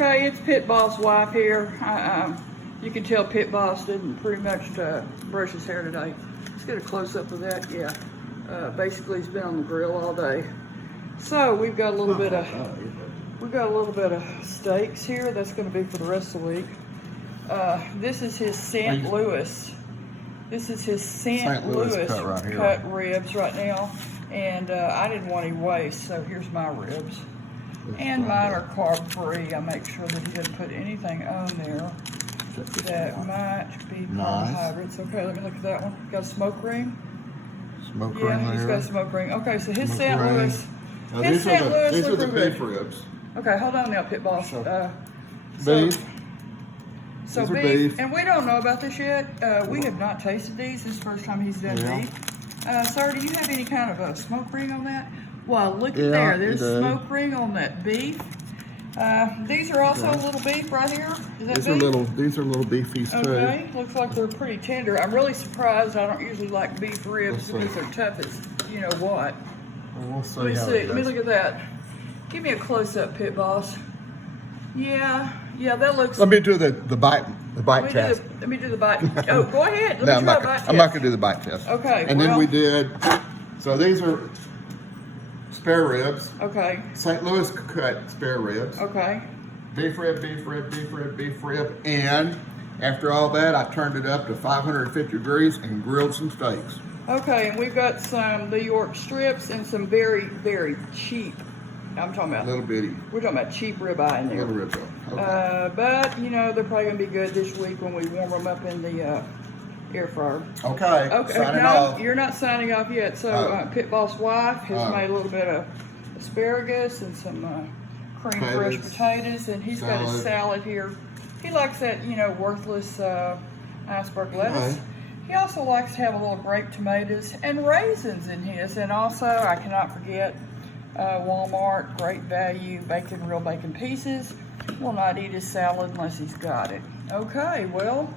Okay, it's Pit Boss wife here. You can tell Pit Boss didn't pretty much brush his hair today. Let's get a close up of that. Yeah, basically he's been on the grill all day. So we've got a little bit of steaks here. That's going to be for the rest of the week. This is his St. Louis. This is his St. Louis cut ribs right now, and I didn't want any waste, so here's my ribs. And mine are carb free. I make sure that he didn't put anything on there that might be carbohydrates. Okay, let me look at that one. Got a smoke ring? Smoke ring Yeah, there. he's got a smoke ring. Okay, so his St. Louis. Now His St. Louis these are the look real beef good. ribs. Okay, hold on now, Pit Boss. Beef. So These are beef, beef. and we don't know about this yet. We have not tasted these. This is the first time he's done beef. Sir, do you have any kind of a smoke ring on that? Well, look at there. There's a smoke ring on that beef. These are also little beef right here. Is that beef? These are little beefies too. Okay, looks like they're pretty tender. I'm really surprised. I don't usually like beef ribs because they're tough as you know what. We'll see. Let me look at that. Give me a close up, Pit Boss. Yeah, that looks. Let me do the bite test. Let me do the bite. Oh, go ahead. I'm not going to do the bite test. Okay. And then we did. So these are spare ribs. Okay. St. Louis cut spare ribs. Okay. Beef rib, beef rib, beef rib, beef rib, and after all that, I turned it up to 550 degrees and grilled some steaks. Okay, and we've got some New York strips and some very, very cheap. I'm talking about Little bitty. We're talking about cheap ribeye in there. Little ribs. Okay. But you know they're probably gonna be good this week when we warm them up in the air fryer. Okay. Signing off. You're not signing off yet. So Pit Boss wife has made a little bit of asparagus and some cream fresh potatoes, and he's got his salad here. He likes that worthless iceberg lettuce. Okay. He also likes to have a little grape tomatoes and raisins in his, and also I cannot forget Walmart, great value, real bacon pieces. Will not eat his salad unless he's got it. Okay, well,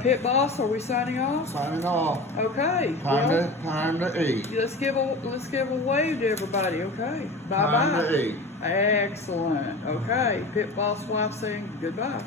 Pit Boss, are we signing off? Signing off. Okay. Time to eat. Let's give a wave to everybody. Okay. Bye bye. Time to eat. Excellent. Okay. Pit Boss wife saying goodbye.